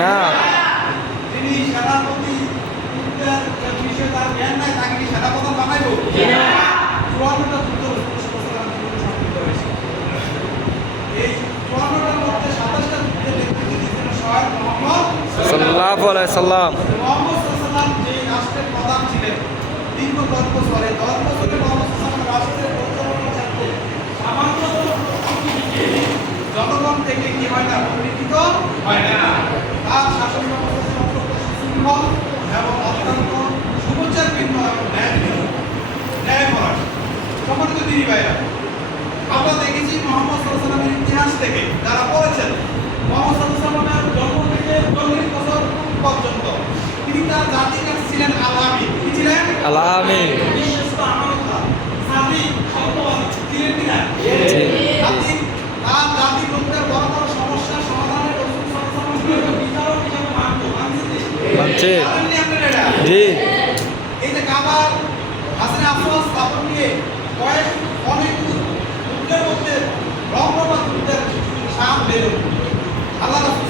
না। তিনি সেনাপতি বিষয়ে তার জ্ঞান নাই, তাকে কি সেনাপ্রধান বানাইব? 54টা যুদ্ধ সংঘটিত হয়েছে। এই 54টার মধ্যে 27টা যুদ্ধে নেতৃত্ব দিয়েছিলেন স্বয়ং মোহাম্মদ সাল্লাল্লাহু আলাইহি সাল্লাম। মোহাম্মদ সাল্লাল্লাহু যে রাষ্ট্রের প্রধান ছিলেন দীর্ঘ 10 বছরে 10 বছরে মোহাম্মদ সাল্লাল্লাহু রাষ্ট্রের পরিচালনার ক্ষেত্রে সামান্য জনগণ থেকে কি হয় না, পরিচিত হয় না। তার শাসন ব্যবস্থা সম্পর্কে সুশৃঙ্খল এবং অত্যন্ত সুবিচারপূর্ণ এবং ন্যায়পরায়ণ। সম্মানিত দিনী ভাইরা, আমরা দেখেছি মোহাম্মদ সাল্লাল্লাহু আলাইহি ওয়াসাল্লামের ইতিহাস থেকে যারা পড়েছেন, মোহাম্মদ সাল্লাল্লাহু আলাইহি ওয়াসাল্লামের জন্ম থেকে 40 বছর পর্যন্ত তিনি তার জাতির কাছে ছিলেন আল-আমিন। কি ছিলেন? আল-আমিন। বিশ্বস্ত আমানতদার, সাদিক, সত্যবাদী ছিলেন কিনা? জাতির তার জাতি লোকদের বড় বড় সমস্যার সমাধানে রাসূল সাল্লাল্লাহু আলাইহি ওয়াসাল্লাম বিচারক হিসেবে মানছে। মানছে। জি। এই যে কাবার হাসিনা আসওয়াদ স্থাপন নিয়ে অনেক যুদ্ধের মধ্যে রমরমা যুদ্ধের সাপ বেরোল। আল্লাহ রাসূল